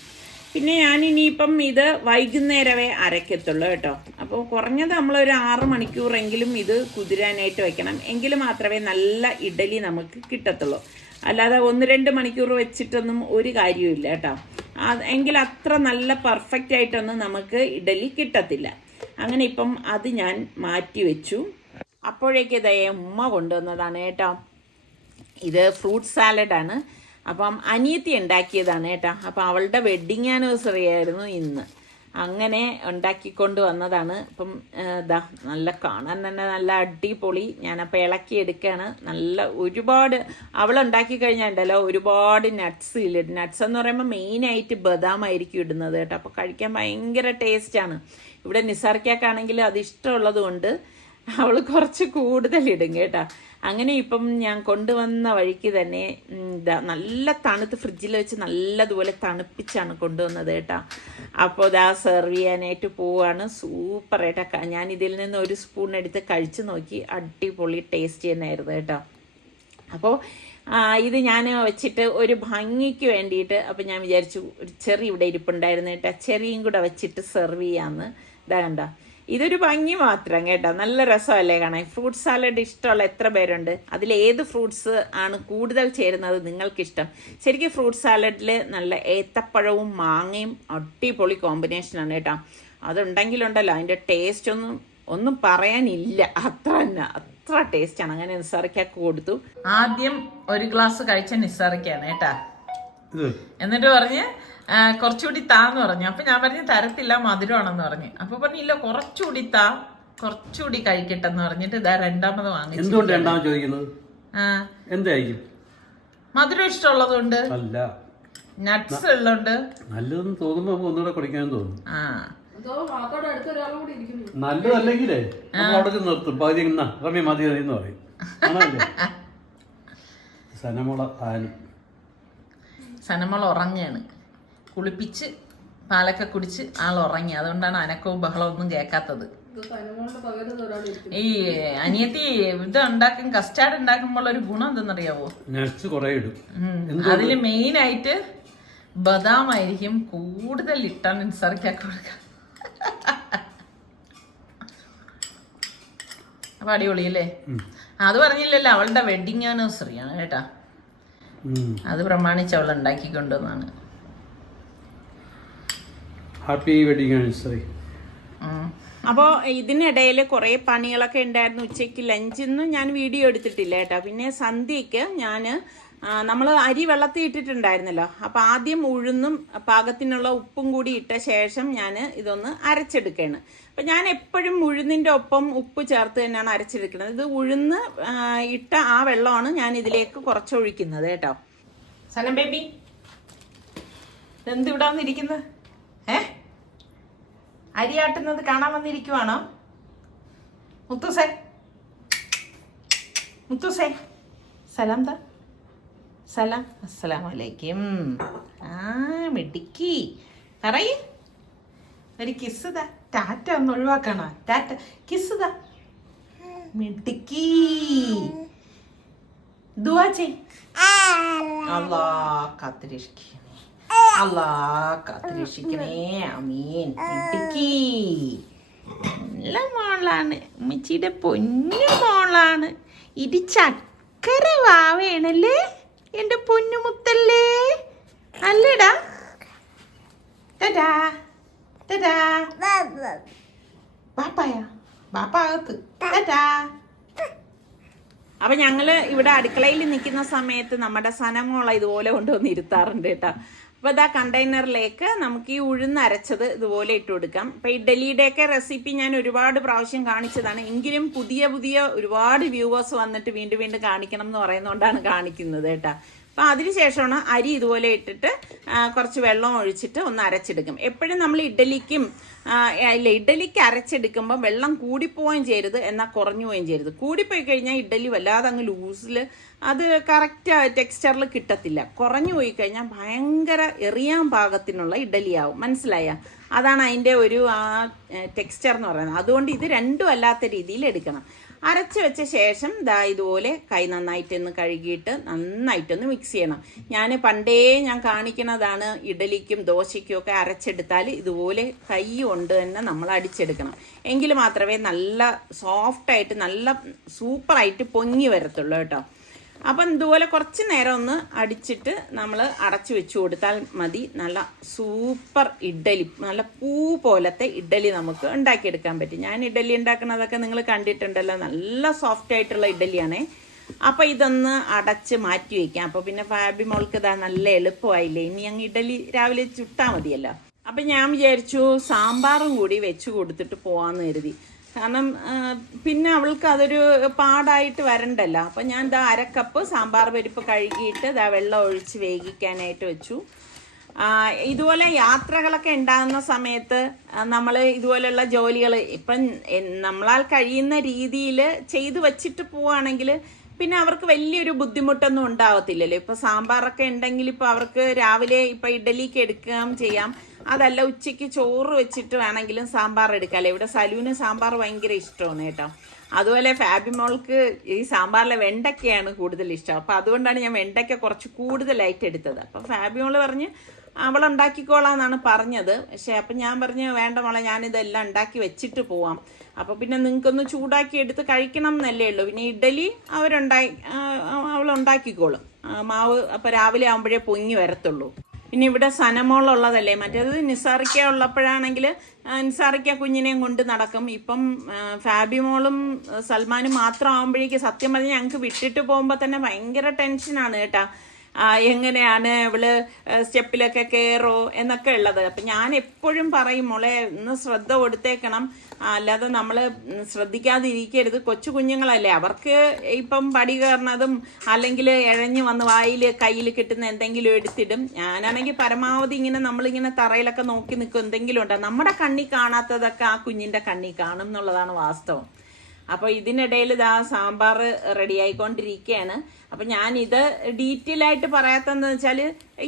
പിന്നെ ഞാൻ ഇനിയിപ്പം ഇത് വൈകുന്നേരമേ അരയ്ക്കത്തുള്ളൂ കേട്ടോ. അപ്പം അപ്പോൾ കുറഞ്ഞത് നമ്മളൊരു 6 മണിക്കൂറെങ്കിലും ഇത് കുതിരാനായിട്ട് വെക്കണം. എങ്കിൽ മാത്രമേ നല്ല ഇഡലി നമുക്ക് കിട്ടത്തുള്ളൂ. അല്ലാതെ 1-2 മണിക്കൂർ വെച്ചിട്ടൊന്നും ഒരു കാര്യമില്ല കേട്ടോ. എങ്കിൽ അത്ര നല്ല പെർഫെക്റ്റ് ആയിട്ടൊന്നും നമുക്ക് ഇഡലി കിട്ടത്തില്ല. അങ്ങനെ ഇപ്പം അത് ഞാൻ മാറ്റി വെച്ചു. അപ്പോഴേക്ക് ഇതേ ഉമ്മ കൊണ്ടുവന്നതാണ് കേട്ടോ. ഇത് ഫ്രൂട്ട് സാലഡാണ്. അപ്പം അനിയത്തി ഉണ്ടാക്കിയതാണ് കേട്ടോ. അപ്പം അവളുടെ വെഡ്ഡിങ് ആനിവേഴ്സറി ആയിരുന്നു ഇന്ന്. അങ്ങനെ ഉണ്ടാക്കിക്കൊണ്ട് വന്നതാണ്. അപ്പം ഇതാ നല്ല കാണാൻ തന്നെ നല്ല അടിപൊളി. ഞാനപ്പോൾ ഇളക്കി എടുക്കുകയാണ്. നല്ല ഒരുപാട് അവളുണ്ടാക്കി കഴിഞ്ഞാൽ ഉണ്ടല്ലോ ഒരുപാട് നട്ട്സ് ഇല്ല. നട്ട്സ് എന്ന് പറയുമ്പോൾ മെയിനായിട്ട് ബദാമായിരിക്കും ഇടുന്നത് കേട്ടോ. അപ്പോൾ കഴിക്കാൻ ഭയങ്കര ടേസ്റ്റാണ്. ഇവിടെ നിസാർക്കാണെങ്കിൽ അത് ഇഷ്ടമുള്ളത് കൊണ്ട് അവൾ കുറച്ച് കൂടുതൽ ഇടും കേട്ടോ. അങ്ങനെ ഇപ്പം ഞാൻ കൊണ്ടുവന്ന വഴിക്ക് തന്നെ നല്ല തണുത്ത് ഫ്രിഡ്ജിൽ വെച്ച് നല്ലതുപോലെ തണുപ്പിച്ചാണ് കൊണ്ടുവന്നത് കേട്ടോ. അപ്പോൾ ഇതാ സെർവ് ചെയ്യാനായിട്ട് പോവാണ്. സൂപ്പർ ആയിട്ടാ. ഞാൻ ഇതിൽ നിന്ന് ഒരു സ്പൂൺ എടുത്ത് കഴിച്ച് നോക്കി. അടിപൊളി ടേസ്റ്റ് തന്നെയായിരുന്നു കേട്ടോ. അപ്പോൾ ഇത് ഞാൻ വെച്ചിട്ട് ഒരു ഭംഗിക്ക് വേണ്ടിയിട്ട് അപ്പോൾ ഞാൻ വിചാരിച്ചു ഒരു ചെറി ഇവിടെ ഇരിപ്പുണ്ടായിരുന്നു കേട്ടോ. ചെറിയും കൂടെ വെച്ചിട്ട് സെർവ് ചെയ്യാമെന്ന്. ഇതാ കണ്ടോ, ഇതൊരു ഭംഗി മാത്രം കേട്ടോ. നല്ല രസമല്ലേ കാണാൻ. ഫ്രൂട്ട് സാലഡ് ഇഷ്ടമുള്ള എത്ര പേരുണ്ട്? അതിലേത് ഫ്രൂട്ട്സ് ആണ് കൂടുതൽ ചേരുന്നത് നിങ്ങൾക്കിഷ്ടം? ശരിക്കും ഫ്രൂട്ട് സാലഡിൽ നല്ല ഏത്തപ്പഴവും മാങ്ങയും അടിപൊളി കോമ്പിനേഷനാണ് കേട്ടോ. അതുണ്ടെങ്കിലുണ്ടല്ലോ അതിൻ്റെ ടേസ്റ്റ് ഒന്നും പറയാനില്ല. അത്ര ടേസ്റ്റാണ്. അങ്ങനെ നിസാറിക്കാക്ക് കൊടുത്തു. ആദ്യം ഒരു ഗ്ലാസ് കഴിച്ച നിസാറിക്കാണ് കേട്ടാ. എന്നിട്ട് പറഞ്ഞ് കുറച്ചുകൂടി താന്ന് പറഞ്ഞു. അപ്പൊ ഞാൻ പറഞ്ഞു തരത്തില്ല, മധുരമാണെന്ന് പറഞ്ഞു. അപ്പൊ പറഞ്ഞില്ല കുറച്ചുകൂടി കുറച്ചുകൂടി കഴിക്കട്ടെന്ന് പറഞ്ഞിട്ട് ഇതാ രണ്ടാമത് വാങ്ങിച്ചു. എന്തുകൊണ്ട് രണ്ടാമത് ചോദിക്കുന്നത്? എന്തായിരിക്കും? മധുരം ഇഷ്ടമുള്ളതുകൊണ്ട്, നട്ട്സ് ഉള്ളതുകൊണ്ട് നല്ലതെന്ന് തോന്നുമ്പോ ഒന്നുകൂടെ കുടിക്കാനും തോന്നും. നല്ലതല്ലെങ്കിലേ അവിടെ നിർത്തും. പകുതി റമ്യ മതി എന്ന് പറയും. സനമോൾ ഉറങ്ങാണ്. കുളിപ്പിച്ച് പാലൊക്കെ കുടിച്ച് ആൾ ഉറങ്ങി. അതുകൊണ്ടാണ് അനക്കവും ബഹളവും ഒന്നും കേൾക്കാത്തത്. ഈ അനിയത്തി ഇത് ഉണ്ടാക്കും, കസ്റ്റാർഡ് ഉണ്ടാക്കുമ്പോൾ ഒരു ഗുണം എന്തെന്നറിയാവോ? അതില് മെയിൻ ആയിട്ട് ബദാമായിരിക്കും കൂടുതൽ ഇട്ടാണ് നിസാർക്കാക്കി കൊടുക്കുക. അപ്പൊ അടിപൊളിയല്ലേ? അത് പറഞ്ഞില്ലല്ലോ, അവളുടെ വെഡിങ് ആനിവേഴ്സറി ആണ് കേട്ടാ. അത് പ്രമാണിച്ച് അവൾ ഉണ്ടാക്കിക്കൊണ്ടുവന്നാണ്. Happy wedding anniversary. അപ്പോൾ ഇതിനിടയിൽ കുറേ പണികളൊക്കെ ഉണ്ടായിരുന്നു. ഉച്ചയ്ക്ക് ലഞ്ചിന്നും ഞാൻ വീഡിയോ എടുത്തിട്ടില്ല കേട്ടോ. പിന്നെ സന്ധ്യയ്ക്ക് നമ്മൾ അരി വെള്ളത്തിൽ ഇട്ടിട്ടുണ്ടായിരുന്നല്ലോ. അപ്പോൾ ആദ്യം ഉഴുന്നും പാകത്തിനുള്ള ഉപ്പും കൂടി ഇട്ട ശേഷം ഞാൻ ഇതൊന്ന് അരച്ചെടുക്കുകയാണ്. അപ്പം ഞാൻ എപ്പോഴും ഉഴുന്നിൻ്റെ ഒപ്പം ഉപ്പ് ചേർത്ത് തന്നെയാണ് അരച്ചെടുക്കുന്നത്. ഇത് ഉഴുന്ന് ഇട്ട ആ വെള്ളമാണ് ഞാൻ ഇതിലേക്ക് കുറച്ചൊഴിക്കുന്നത് കേട്ടോ. സനം ബേബി, ഇതെന്ത് ഇവിടെ വന്നിരിക്കുന്നത്? അരിയാട്ടുന്നത് കാണാൻ വന്നിരിക്കുവാണോ? മുത്തൂസേ, മുത്തൂസേ, സലാം താ. സലാം. അസ്സലാമലൈക്കും. മിടുക്കി പറയ്. ഒരു കിസ് താ. ടാറ്റ ഒന്ന് ഒഴിവാക്കണോ? ടാറ്റ കിസ് താ. മിടുക്കി. ദുആ ചെയ്. അല്ലാഹ് കാത്തിരക്ഷിക്കണേ, അല്ലാഹ് കാത്തിരക്ഷിക്കണേ, ആമീൻ. മിടുക്കി നല്ല മോളാണ്, ഉമ്മച്ചിയുടെ പൊന്നു മോളാണ്. ഇത് ചക്കര വാവേണല്ലേ എന്റെ പൊന്നുമുത്തല്ലേ? അല്ലടാ. ബാപ്പായ ബാപ്പാകത്ത്. അപ്പൊ ഞങ്ങള് ഇവിടെ അടുക്കളയിൽ നിൽക്കുന്ന സമയത്ത് നമ്മുടെ സനമോള ഇതുപോലെ കൊണ്ടുവന്ന് ഇരുത്താറുണ്ട് കേട്ടോ. അപ്പൊ ഇതാ കണ്ടെയ്നറിലേക്ക് നമുക്ക് ഈ ഉഴുന്ന് അരച്ചത് ഇതുപോലെ ഇട്ട് കൊടുക്കാം. അപ്പൊ ഇഡലിയുടെയൊക്കെ റെസിപ്പി ഞാൻ ഒരുപാട് പ്രാവശ്യം കാണിച്ചതാണ്. എങ്കിലും പുതിയ ഒരുപാട് വ്യൂവേഴ്സ് വന്നിട്ട് വീണ്ടും കാണിക്കണം എന്ന് പറയുന്നതുകൊണ്ടാണ് കാണിക്കുന്നത് കേട്ടോ. അപ്പം അതിനുശേഷമാണ് അരി ഇതുപോലെ ഇട്ടിട്ട് കുറച്ച് വെള്ളം ഒഴിച്ചിട്ട് ഒന്ന് അരച്ചെടുക്കും. എപ്പോഴും നമ്മൾ ഇഡലിക്ക് അരച്ചെടുക്കുമ്പോൾ വെള്ളം കൂടിപ്പോവുകയും ചെയ്യരുത്, എന്നാൽ കുറഞ്ഞു പോവുകയും ചെയ്യരുത്. കൂടിപ്പോയി കഴിഞ്ഞാൽ ഇഡലി വല്ലാതെ അങ്ങ് ലൂസിൽ അത് കറക്റ്റ് ടെക്സ്ചറിൽ കിട്ടത്തില്ല. കുറഞ്ഞു പോയി കഴിഞ്ഞാൽ ഭയങ്കര എറിയാൻ പാകത്തിനുള്ള ഇഡലിയാവും. മനസ്സിലായ? അതാണ് അതിൻ്റെ ഒരു ടെക്സ്ചർ എന്ന് പറയുന്നത്. അതുകൊണ്ട് ഇത് രണ്ടും അല്ലാത്ത രീതിയിൽ എടുക്കണം. അരച്ച് വെച്ച ശേഷം ഇതുപോലെ കൈ നന്നായിട്ടൊന്ന് കഴുകിയിട്ട് നന്നായിട്ടൊന്ന് മിക്സ് ചെയ്യണം. ഞാൻ കാണിക്കുന്നതാണ്, ഇഡലിക്കും ദോശയ്ക്കും ഒക്കെ അരച്ചെടുത്താൽ ഇതുപോലെ കൈ കൊണ്ട് തന്നെ നമ്മൾ അടിച്ചെടുക്കണം. എങ്കിൽ മാത്രമേ നല്ല സോഫ്റ്റായിട്ട് നല്ല സൂപ്പറായിട്ട് പൊങ്ങി വരത്തുള്ളൂ കേട്ടോ. അപ്പം ഇതുപോലെ കുറച്ച് നേരം ഒന്ന് അടിച്ചിട്ട് നമ്മൾ അടച്ചു വെച്ച് കൊടുത്താൽ മതി. നല്ല സൂപ്പർ ഇഡ്ഡലി, നല്ല പൂ പോലത്തെ ഇഡ്ഡലി നമുക്ക് ഉണ്ടാക്കിയെടുക്കാൻ പറ്റും. ഞാൻ ഇഡ്ഡലി ഉണ്ടാക്കുന്നതൊക്കെ നിങ്ങൾ കണ്ടിട്ടുണ്ടല്ലോ, നല്ല സോഫ്റ്റ് ആയിട്ടുള്ള ഇഡ്ഡലിയാണേ. അപ്പം ഇതൊന്ന് അടച്ച് മാറ്റി വയ്ക്കാം. അപ്പോൾ പിന്നെ ഫാബി മോൾക്ക് ഇതാ നല്ല എളുപ്പമായില്ലേ, ഇനി അങ്ങ് ഇഡ്ഡലി രാവിലെ ചുട്ടാൽ മതിയല്ലോ. അപ്പം ഞാൻ വിചാരിച്ചു സാമ്പാറും കൂടി വെച്ച് കൊടുത്തിട്ട് പോകാമെന്ന് കരുതി. കാരണം പിന്നെ അവൾക്ക് അതൊരു പാടായിട്ട് വരണ്ടല്ലോ. അപ്പം ഞാൻ 1/2 കപ്പ് സാമ്പാർ പരിപ്പ് കഴുകിയിട്ട് വെള്ളം ഒഴിച്ച് വേവിക്കാനായിട്ട് വെച്ചു. ഇതുപോലെ യാത്രകളൊക്കെ ഉണ്ടാകുന്ന സമയത്ത് നമ്മൾ ഇതുപോലെയുള്ള ജോലികൾ ഇപ്പം നമ്മളാൽ കഴിയുന്ന രീതിയിൽ ചെയ്തു വച്ചിട്ട് പോവുകയാണെങ്കിൽ പിന്നെ അവർക്ക് വലിയൊരു ബുദ്ധിമുട്ടൊന്നും ഉണ്ടാവത്തില്ലല്ലോ. ഇപ്പം സാമ്പാറൊക്കെ ഉണ്ടെങ്കിൽ ഇപ്പം അവർക്ക് രാവിലെ ഇപ്പം ഇഡലിക്ക് എടുക്കാം ചെയ്യാം, അതല്ല ഉച്ചയ്ക്ക് ചോറ് വെച്ചിട്ട് വേണമെങ്കിലും സാമ്പാർ എടുക്കാമല്ലോ. ഇവിടെ സലൂന് സാമ്പാർ ഭയങ്കര ഇഷ്ടമാണ് കേട്ടോ. അതുപോലെ ഫാബി മോൾക്ക് ഈ സാമ്പാറിലെ വെണ്ടയ്ക്കയാണ് കൂടുതൽ ഇഷ്ടം. അപ്പം അതുകൊണ്ടാണ് ഞാൻ വെണ്ടയ്ക്ക കുറച്ച് കൂടുതലായിട്ട് എടുത്തത്. അപ്പം ഫാബി മോള് പറഞ്ഞ് അവളുണ്ടാക്കിക്കോളാന്നാണ് പറഞ്ഞത്. പക്ഷെ അപ്പം ഞാൻ പറഞ്ഞു വേണ്ട മോളെ, ഞാനിതെല്ലാം ഉണ്ടാക്കി വെച്ചിട്ട് പോവാം. അപ്പോൾ പിന്നെ നിങ്ങൾക്കൊന്ന് ചൂടാക്കി എടുത്ത് കഴിക്കണം എന്നല്ലേ ഉള്ളൂ. പിന്നെ ഇഡലി അവളുണ്ടാക്കിക്കോളും മാവ്. അപ്പോൾ രാവിലെ ആകുമ്പോഴേ പൊങ്ങി വരത്തുള്ളൂ. പിന്നെ ഇവിടെ സനമോളുള്ളതല്ലേ, മറ്റേത് നിസാറിക്ക ഉള്ളപ്പോഴാണെങ്കിൽ നിസാറിക്ക കുഞ്ഞിനെയും കൊണ്ട് നടക്കും. ഇപ്പം ഫാബി മോളും സൽമാനും മാത്രം ആകുമ്പോഴേക്ക് സത്യം പറഞ്ഞാൽ ഞങ്ങൾക്ക് വിട്ടിട്ട് പോകുമ്പോൾ തന്നെ ഭയങ്കര ടെൻഷനാണ് കേട്ടോ. എങ്ങനെയാണ് ഇവള് സ്റ്റെപ്പിലൊക്കെ കയറോ എന്നൊക്കെ ഉള്ളത്. അപ്പം ഞാൻ എപ്പോഴും പറയും മോളെ ഒന്ന് ശ്രദ്ധ കൊടുത്തേക്കണം, അല്ലാതെ നമ്മൾ ശ്രദ്ധിക്കാതിരിക്കരുത്. കൊച്ചു കുഞ്ഞുങ്ങളല്ലേ, അവർക്ക് ഇപ്പം പടി കയറുന്നതും അല്ലെങ്കിൽ ഇഴഞ്ഞു വന്ന് വായിൽ കയ്യിൽ കിട്ടുന്ന എന്തെങ്കിലും എടുത്തിടും. ഞാനാണെങ്കിൽ പരമാവധി നമ്മളിങ്ങനെ തറയിലൊക്കെ നോക്കി നിൽക്കും, എന്തെങ്കിലും ഉണ്ടോ. നമ്മുടെ കണ്ണി കാണാത്തതൊക്കെ ആ കുഞ്ഞിൻ്റെ കണ്ണി കാണും എന്നുള്ളതാണ് വാസ്തവം. അപ്പോൾ ഇതിനിടയിൽ സാമ്പാർ റെഡി ആയിക്കൊണ്ടിരിക്കുകയാണ്. അപ്പം ഞാനിത് ഡീറ്റെയിൽ ആയിട്ട് പറയാത്തതെന്ന് വെച്ചാൽ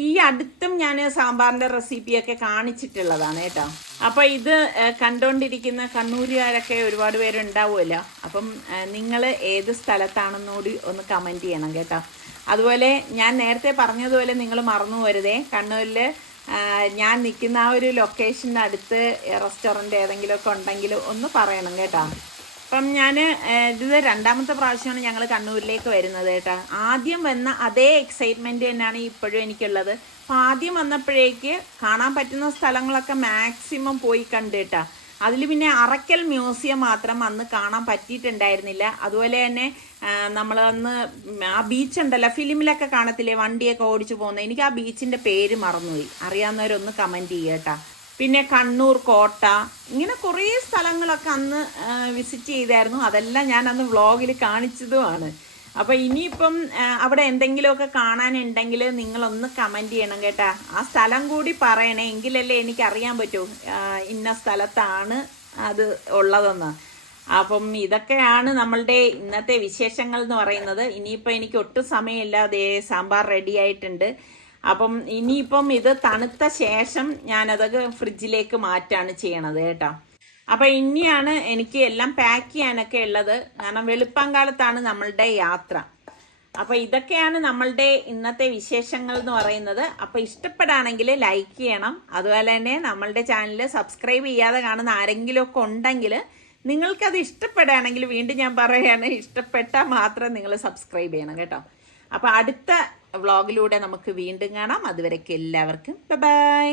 ഈ അടുത്തും ഞാൻ സാമ്പാറിൻ്റെ റെസിപ്പിയൊക്കെ കാണിച്ചിട്ടുള്ളതാണ് കേട്ടോ. അപ്പോൾ ഇത് കണ്ടുകൊണ്ടിരിക്കുന്ന കണ്ണൂരുകാരൊക്കെ ഒരുപാട് പേരുണ്ടാവുമല്ലോ. അപ്പം നിങ്ങൾ ഏത് സ്ഥലത്താണെന്നുകൂടി ഒന്ന് കമൻറ്റ് ചെയ്യണം കേട്ടോ. അതുപോലെ ഞാൻ നേരത്തെ പറഞ്ഞതുപോലെ നിങ്ങൾ മറന്നു പോരുതേ, കണ്ണൂരിൽ ഞാൻ നിൽക്കുന്ന ആ ഒരു ലൊക്കേഷൻ്റെ അടുത്ത് റെസ്റ്റോറൻറ്റ് ഏതെങ്കിലുമൊക്കെ ഉണ്ടെങ്കിൽ ഒന്ന് പറയണം കേട്ടോ. അപ്പം ഞാൻ ഇത് 2ാമത്തെ പ്രാവശ്യമാണ് ഞങ്ങൾ കണ്ണൂരിലേക്ക് വരുന്നത് കേട്ടോ. ആദ്യം വന്ന അതേ എക്സൈറ്റ്മെൻറ്റ് തന്നെയാണ് ഇപ്പോഴും എനിക്കുള്ളത്. അപ്പം ആദ്യം വന്നപ്പോഴേക്ക് കാണാൻ പറ്റുന്ന സ്ഥലങ്ങളൊക്കെ മാക്സിമം പോയി കണ്ട് കേട്ടോ. അതിൽ പിന്നെ അറക്കൽ മ്യൂസിയം മാത്രം അന്ന് കാണാൻ പറ്റിയിട്ടുണ്ടായിരുന്നില്ല. അതുപോലെ തന്നെ നമ്മൾ അന്ന് ആ ബീച്ചുണ്ടല്ലോ, ഫിലിമിലൊക്കെ കാണത്തില്ലേ വണ്ടിയൊക്കെ ഓടിച്ചു പോകുന്നത്, എനിക്ക് ആ ബീച്ചിൻ്റെ പേര് മറന്നുപോയി. അറിയാവുന്നവരൊന്ന് കമൻറ്റ് ചെയ്യുക കേട്ടോ. പിന്നെ കണ്ണൂർ കോട്ട, ഇങ്ങനെ കുറേ സ്ഥലങ്ങളൊക്കെ അന്ന് വിസിറ്റ് ചെയ്തായിരുന്നു. അതെല്ലാം ഞാൻ അന്ന് വ്ളോഗിൽ കാണിച്ചതുമാണ്. അപ്പോൾ ഇനിയിപ്പം അവിടെ എന്തെങ്കിലുമൊക്കെ കാണാനുണ്ടെങ്കിൽ നിങ്ങളൊന്ന് കമൻറ്റ് ചെയ്യണം കേട്ടോ. ആ സ്ഥലം കൂടി പറയണേ, എങ്കിലല്ലേ എനിക്കറിയാൻ പറ്റൂ ഇന്ന സ്ഥലത്താണ് അത് ഉള്ളതെന്ന്. അപ്പം ഇതൊക്കെയാണ് നമ്മളുടെ ഇന്നത്തെ വിശേഷങ്ങൾ എന്ന് പറയുന്നത്. ഇനിയിപ്പോൾ എനിക്ക് ഒട്ടും സമയമില്ല. അതേ സാമ്പാർ റെഡി ആയിട്ടുണ്ട്. അപ്പം ഇനിയിപ്പം ഇത് തണുത്ത ശേഷം ഞാനതൊക്കെ ഫ്രിഡ്ജിലേക്ക് മാറ്റാണ് ചെയ്യണത് കേട്ടോ. അപ്പം ഇനിയാണ് എനിക്ക് എല്ലാം പാക്ക് ചെയ്യാനൊക്കെ ഉള്ളത്. കാരണം വെളുപ്പാങ്കാലത്താണ് നമ്മളുടെ യാത്ര. അപ്പം ഇതൊക്കെയാണ് നമ്മളുടെ ഇന്നത്തെ വിശേഷങ്ങൾ എന്ന് പറയുന്നത്. അപ്പം ഇഷ്ടപ്പെടുകയാണെങ്കിൽ ലൈക്ക് ചെയ്യണം. അതുപോലെ തന്നെ നമ്മളുടെ ചാനൽ സബ്സ്ക്രൈബ് ചെയ്യാതെ കാണുന്ന ആരെങ്കിലുമൊക്കെ ഉണ്ടെങ്കിൽ നിങ്ങൾക്കത് ഇഷ്ടപ്പെടുകയാണെങ്കിൽ വീണ്ടും ഞാൻ പറയുകയാണ്, ഇഷ്ടപ്പെട്ടാൽ മാത്രം നിങ്ങൾ സബ്സ്ക്രൈബ് ചെയ്യണം കേട്ടോ. അപ്പോൾ അടുത്ത വ്ളോഗിലൂടെ നമുക്ക് വീണ്ടും കാണാം. അതുവരേക്കും എല്ലാവർക്കും ബൈ.